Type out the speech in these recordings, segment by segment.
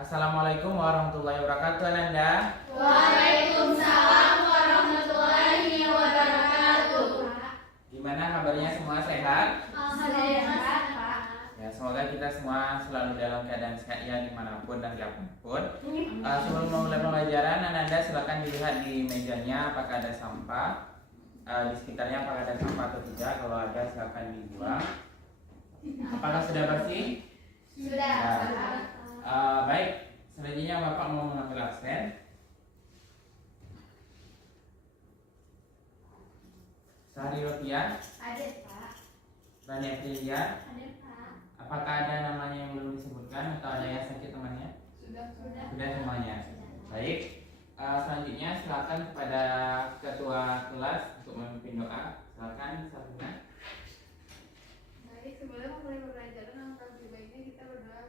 Assalamualaikum warahmatullahi wabarakatuh, Ananda. Waalaikumsalam warahmatullahi wabarakatuh. Gimana kabarnya, semua sehat? Sehat, Pak. Ya, semoga kita semua selalu dalam keadaan sehat ya, dimanapun dan kapanpun. Sebelum memulai pembelajaran, Ananda silakan dilihat di mejanya apakah ada sampah, di sekitarnya apakah ada sampah atau tidak. Kalau ada silakan dibuang. Apakah sudah bersih? Sudah. Baik, selanjutnya Bapak mau mengambil absen. Sehari Rofian, Ada, Pak. Rani Aprilia, Ada, Pak. apakah ada namanya yang belum disebutkan atau ada yang sakit temannya? Sudah. Sudah semuanya. Baik, selanjutnya silakan kepada ketua kelas untuk memimpin doa. Silakan, Sabrina. Baik, sebelum memulai pembelajaran, alangkah lebih baiknya kita berdoa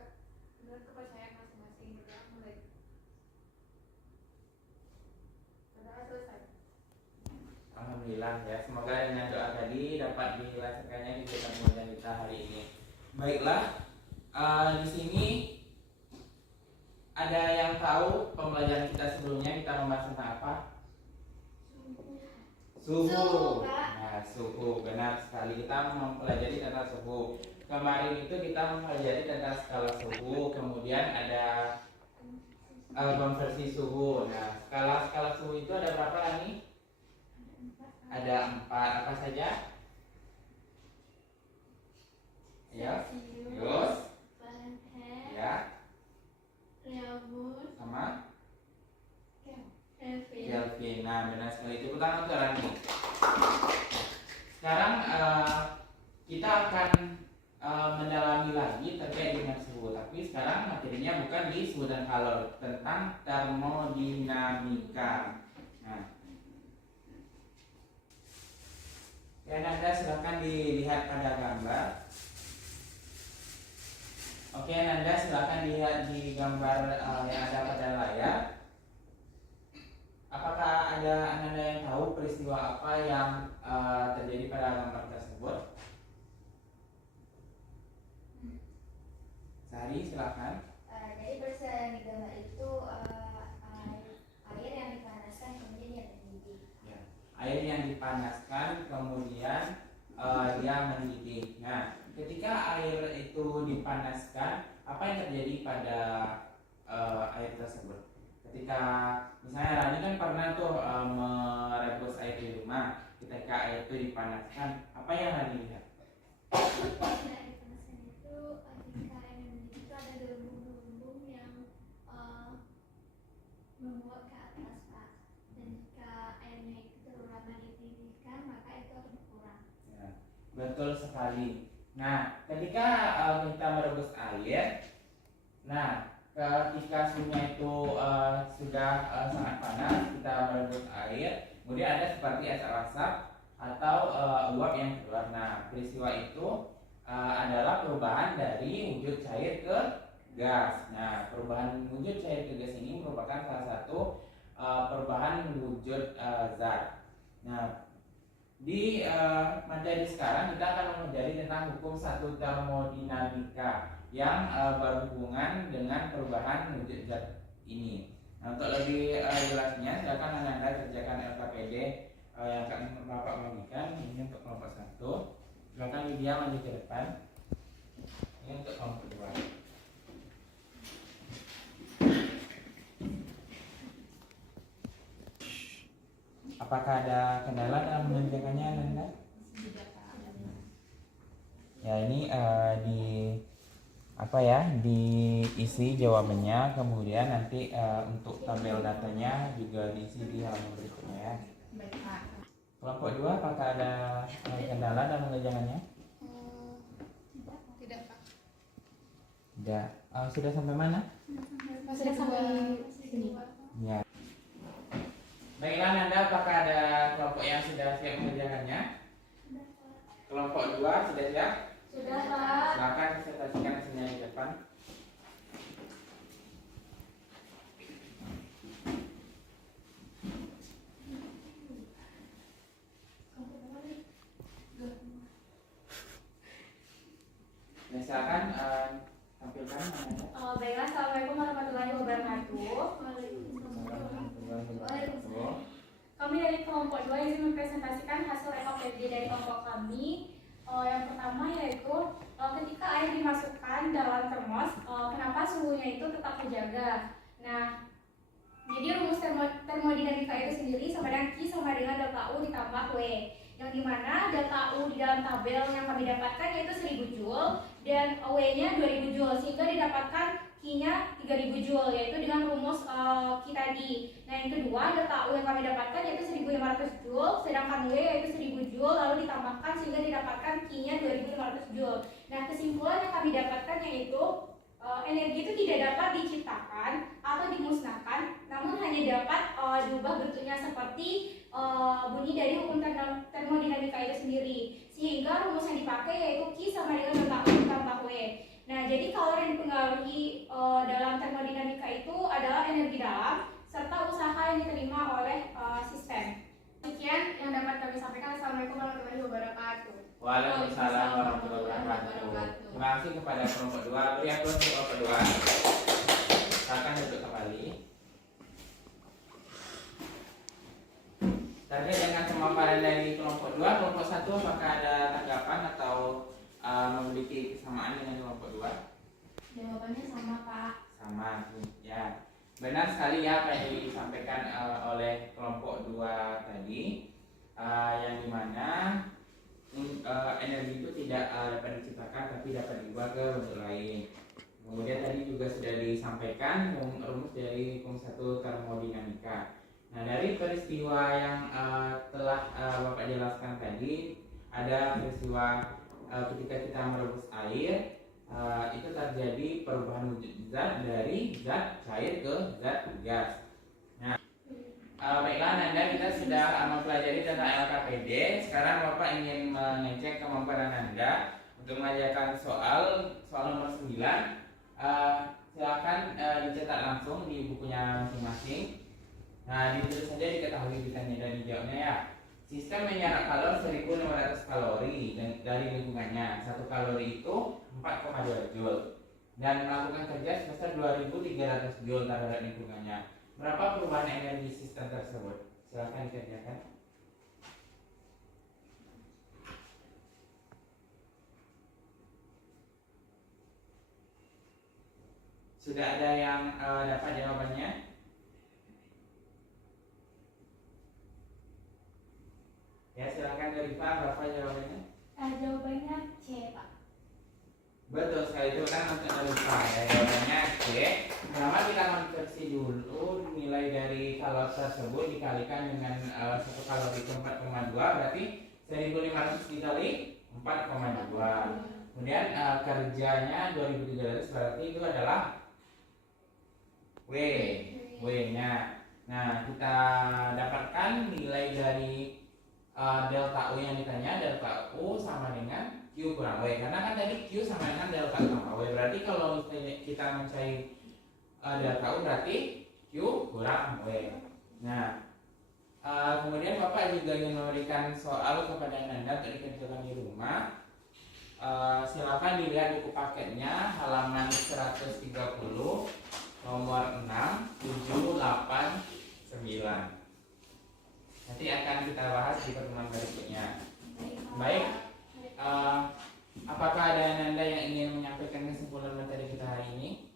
menurut kepercayaan masing-masing. Berdoa mulai. Berdoa selesai. Alhamdulillah ya, semoga dengan doa tadi dapat dilaksanakannya kegiatan pembelajaran kita hari ini. Baiklah, di sini ada yang tahu pembelajaran kita sebelumnya kita membahas tentang apa? Suhu. Pak. Nah, suhu benar sekali, kita mempelajari tentang suhu. Kemarin itu kita mempelajari tentang skala suhu, kemudian ada konversi suhu. Nah, skala suhu itu ada berapa nih? Ada 4, apa saja? Ya, terus Fahrenheit, ya, Kelvin, sama Kelvin. Kelvin. Nah, benar sekali, itu pertama untuk Rani. Sekarang kita akan mendalami lagi terkait dengan suhu, tapi sekarang materinya bukan di suhu dan kalor, tentang termodinamika. Nah, dan Anda silakan dilihat pada gambar. Oke, Anda silakan lihat di gambar yang ada pada layar. Apakah ada Anda yang tahu peristiwa apa yang terjadi pada gambar tersebut? Sari, silakan. Jadi persen di gambar itu air yang dipanaskan kemudian dia mendidih. Ya. Air yang dipanaskan kemudian dia mendidih. Nah, ketika air itu dipanaskan, apa yang terjadi pada air tersebut? Ketika misalnya Rani kan pernah tuh merebus air di rumah, ketika air itu dipanaskan, apa yang Rani lihat? Nah, dipanaskan itu ketika air yang mendidih itu ada gelembung-gelembung yang menguap ke atas, Pak. Dan jika airnya itu terlalu lama dididihkan, maka itu akan berkurang. Ya, betul sekali. Nah, ketika kita merebus air, nah ketika suhunya itu sudah sangat panas, kita merebus air, kemudian ada seperti asap-asap atau uap yang keluar. Nah, peristiwa itu adalah perubahan dari wujud cair ke gas. Nah, perubahan wujud cair ke gas ini merupakan salah satu perubahan wujud zat. Nah, di materi sekarang kita akan mempelajari tentang hukum satu termodinamika yang berhubungan dengan perubahan wujud zat ini. Nah, untuk lebih jelasnya silakan Anda kerjakan LKPD yang akan Bapak bagikan. Ini untuk kelompok 1. Silakan Lydia maju ke depan. Ini untuk kelompok 2. Apakah ada kendala dalam mengerjakannya, Nanda? Ya, ini di apa ya, diisi jawabannya, kemudian nanti untuk tabel datanya juga diisi di halaman berikutnya ya. Baik, Pak. Kelompok 2, apakah ada kendala dalam mengerjakannya? Tidak, Pak. Tidak. Sudah sampai mana? Sudah sampai sini. Ya. Baiklah Nanda, apakah ada kelompok yang sudah siap mengerjakannya? Kelompok 2 sudah siap? Sudah, Pak. Silakan presentasikan hasilnya di depan. Ya, silakan tampilkan. Baiklah, assalamualaikum warahmatullahi izin mempresentasikan hasil EKPD dari kelompok kami. Yang pertama yaitu ketika air dimasukkan dalam termos, kenapa suhunya itu tetap terjaga. Nah, jadi rumus termodinamika itu sendiri sama dengan Q sama dengan delta U ditambah W, yang dimana delta U di dalam tabel yang kami dapatkan yaitu 1000 Joule dan W-nya 2000 Joule, sehingga didapatkan Q-nya 3000 Joule, yaitu dengan rumus Q tadi. Nah, yang kedua, delta U yang kami dapatkan yaitu 1500 Joule, sedangkan W yaitu 1000 Joule, lalu ditambahkan sehingga didapatkan Q-nya 2500 Joule. Nah, kesimpulan yang kami dapatkan yaitu energi itu tidak dapat diciptakan atau dimusnahkan, namun hanya dapat diubah bentuknya seperti bunyi dari hukum termodinamika itu sendiri, sehingga rumus yang dipakai yaitu Q sama dengan delta U ditambah W. Nah, jadi kalori yang dipengaruhi dalam termodinamika itu adalah energi dalam serta usaha yang diterima oleh sistem. Sekian yang dapat kami sampaikan. Assalamualaikum warahmatullahi wabarakatuh. Waalaikumsalam warahmatullahi wabarakatuh. Terima kasih kepada kelompok 2. Beri aplaus untuk kelompok 2. Silakan duduk kembali. Terkait dengan pemaparan dari kelompok 2, kelompok 1 apakah ada tanggapan atau memiliki kesamaan dengan kelompok 2? Jawabannya sama, Pak. Sama, ya. Benar sekali ya apa yang disampaikan oleh kelompok 2 tadi, yang dimana energi itu tidak dapat diciptakan tapi dapat diubah ke bentuk lain. Kemudian tadi juga sudah disampaikan rumus dari hukum 1 termodinamika. Nah, dari peristiwa yang telah Bapak jelaskan tadi, ada peristiwa ketika kita merebus air, itu terjadi perubahan wujud zat dari zat cair ke zat gas. Nah, baiklah Nanda, kita sudah mempelajari tentang LKPD. Sekarang Bapak ingin mengecek kemampuan Nanda untuk mengajarkan soal nomor 9. Silakan dicetak langsung di bukunya masing-masing. Nah, ditulis saja diketahui ditanya dan dijawabnya ya. Sistem menyerap kalori 1500 kalori dari lingkungannya. 1 kalori itu 4,2 Joule dan melakukan kerja sebesar 2300 Joule terhadap lingkungannya. Berapa perubahan energi sistem tersebut? Silakan dikerjakan. Sudah ada yang dapat jawabannya? Ya, silakan dari Pak, berapa jawabannya? Jawabannya C, Pak. Betul sekali, itu kan untuk dari Pak ya, jawabannya C. Pertama kita konversi dulu nilai dari kalori tersebut dikalikan dengan 1 kalori itu 4,2, berarti 1500 dikali 4,2. Kemudian kerjanya 2300, berarti itu adalah W-nya. Nah, kita dapatkan nilai dari delta U yang ditanya, delta U sama dengan Q kurang W, karena kan tadi Q sama dengan delta U tambah W, berarti kalau misalnya kita mencari delta U berarti Q kurang W. Nah, kemudian Bapak juga ingin memberikan soal kepada Nanda untuk dikerjakan di rumah. Silakan dilihat buku paketnya halaman 130 nomor 6, 7, 8, 9. Nanti akan kita bahas di pertemuan berikutnya. Baik, apakah ada Nanda yang ingin menyampaikan kesimpulan materi kita hari ini?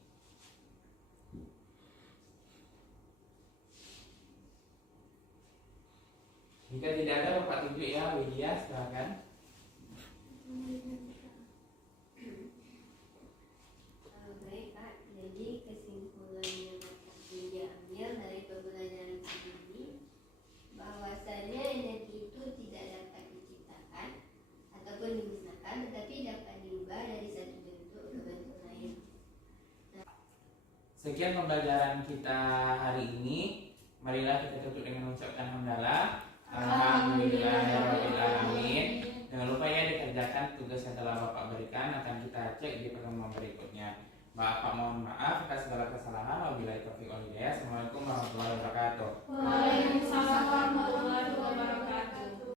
Jika tidak ada, Bapak tunjuk ya, Widya, silakan. Baik Pak, jadi kesimpulan yang dapat diambil dari pembelajaran ini bahwasanya energi itu tidak dapat diciptakan ataupun dimusnahkan, tetapi dapat diubah dari satu bentuk ke bentuk lain. Sekian pembelajaran kita hari ini. Marilah kita tutup dengan mengucapkan hamdalah. Alhamdulillahirrahmanirrahim. Jangan lupa ya dikerjakan tugas yang telah Bapak berikan, akan kita cek di pertemuan berikutnya. Bapak mohon maaf atas segala kesalahan. Wabillahi taufiq wal hidayah. Assalamualaikum warahmatullahi wabarakatuh. Waalaikumsalam warahmatullahi wabarakatuh.